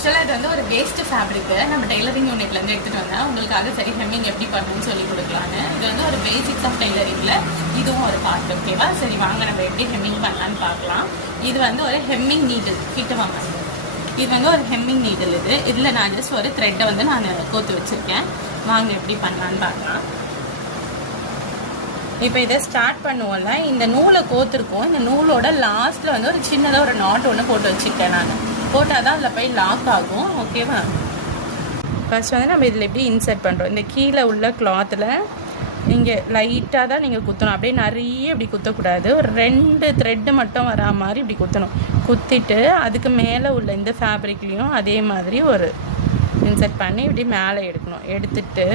ஆக்சுவலாக இது வந்து ஒரு வேஸ்ட் ஃபேப்ரிக்கு நம்ம டெய்லரிங் யூனிட்லேருந்து எடுத்துகிட்டு வந்தேன் உங்களுக்காக. சரி ஹெம்மிங் எப்படி பண்ணணும்னு சொல்லி கொடுக்கலான்னு. இது வந்து ஒரு பேசிக்ஸ் ஆஃப் டெய்லரிங்கில் இதுவும் ஒரு பார்ட். ஓகேவா? சரி வாங்க நம்ம எப்படி ஹெம்மிங் பண்ணலான்னு பார்க்கலாம். இது வந்து ஒரு ஹெம்மிங் நீடில் கிட்ட வாங்க. இது வந்து ஒரு ஹெம்மிங் நீடில். இதில் நான் ஜஸ்ட் ஒரு த்ரெட்டை வந்து நான் கோத்து வச்சுருக்கேன். வாங்க எப்படி பண்ணலான்னு பார்க்கலாம். இப்போ இதை ஸ்டார்ட் பண்ணுவோம்ல, இந்த நூலை கோத்துருக்கோம். இந்த நூலோட லாஸ்ட்டில் வந்து ஒரு சின்னதாக ஒரு நாட் ஒன்று போட்டு வச்சுருக்கேன். நான் போட்டால் தான் அதில் போய் லாக் ஆகும். ஓகேவா? ஃபர்ஸ்ட் வந்து நம்ம இதில் எப்படி இன்சர்ட் பண்ணுறோம். இந்த கீழே உள்ள கிளாத்தில் இங்கே லைட்டாக தான் நீங்கள் குத்தணும். அப்படியே நிறைய இப்படி குத்தக்கூடாது. ஒரு 2 த்ரெட்டு மட்டும் வரா மாதிரி இப்படி குத்தணும். குத்திட்டு அதுக்கு மேலே உள்ள இந்த ஃபேப்ரிக்லேயும் அதே மாதிரி ஒரு இன்சர்ட் பண்ணி இப்படி மேலே எடுக்கணும். எடுத்துட்டு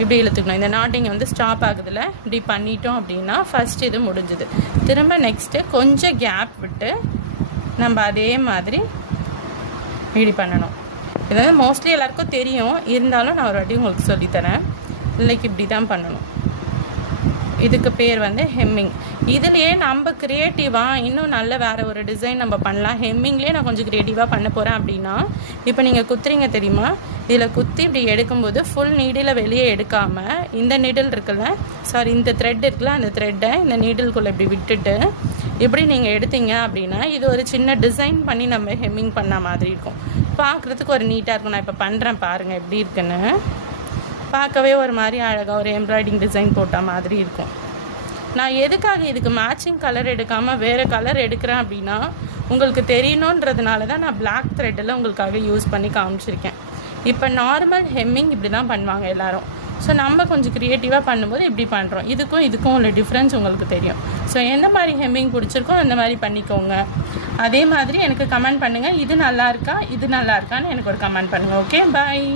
இப்படி இழுத்துக்கணும். இந்த நாட்டிங்க வந்து ஸ்டாப் ஆகுதுல, இப்படி பண்ணிட்டோம் அப்படின்னா ஃபஸ்ட் இது முடிஞ்சுது. திரும்ப நெக்ஸ்ட்டு கொஞ்சம் கேப் விட்டு நம்ம அதே மாதிரி இப்படி பண்ணணும். இது வந்து மோஸ்ட்லி எல்லாருக்கும் தெரியும், இருந்தாலும் நான் ஒரு வாட்டி உங்களுக்கு சொல்லித்தரேன். லைக் இப்படி தான் பண்ணணும். இதுக்கு பேர் வந்து ஹெம்மிங். இதுலேயே நம்ம க்ரியேட்டிவாக இன்னும் நல்ல வேறு ஒரு டிசைன் நம்ம பண்ணலாம். ஹெம்மிங்லேயே நான் கொஞ்சம் க்ரியேட்டிவாக பண்ண போகிறேன் அப்படின்னா, இப்போ நீங்கள் குத்துறீங்க தெரியுமா, இதில் குத்தி இப்படி எடுக்கும்போது ஃபுல் நீடில் வெளியே எடுக்காமல் இந்த நீடில் இருக்குல்ல, இந்த த்ரெட் இருக்குல்ல, அந்த த்ரெட்டை இந்த நீடில்குள்ளே இப்படி விட்டுட்டு இப்படி நீங்கள் எடுத்தீங்க அப்படின்னா இது ஒரு சின்ன டிசைன் பண்ணி நம்ம ஹெம்மிங் பண்ண மாதிரி இருக்கும். பார்க்குறதுக்கு ஒரு நீட்டாக இருக்கும். நான் இப்போ பண்ணுறேன் பாருங்கள் எப்படி இருக்குன்னு. பார்க்கவே ஒரு மாதிரி அழகாக ஒரு எம்ப்ராய்டிங் டிசைன் போட்ட மாதிரி இருக்கும். நான் எதுக்காக இதுக்கு மேட்சிங் கலர் எடுக்காமல் வேறு கலர் எடுக்கிறேன் அப்படின்னா, உங்களுக்கு தெரியணுன்றதுனால தான் நான் பிளாக் த்ரெட்டில் உங்களுக்காக யூஸ் பண்ணி காமிச்சிருக்கேன். இப்போ நார்மல் ஹெம்மிங் இப்படி தான் பண்ணுவாங்க எல்லோரும். ஸோ நம்ம கொஞ்சம் க்ரியேட்டிவாக பண்ணும்போது இப்படி பண்ணுறோம். இதுக்கும் உள்ள டிஃப்ரென்ஸ் உங்களுக்கு தெரியும். ஸோ எந்த மாதிரி ஹெம்மிங் பிடிச்சிருக்கோ அந்த மாதிரி பண்ணிக்கோங்க. அதே மாதிரி எனக்கு கமெண்ட் பண்ணுங்கள், இது நல்லா இருக்கா இது நல்லா இருக்கான்னு எனக்கு ஒரு கமெண்ட் பண்ணுங்கள். ஓகே, பாய்.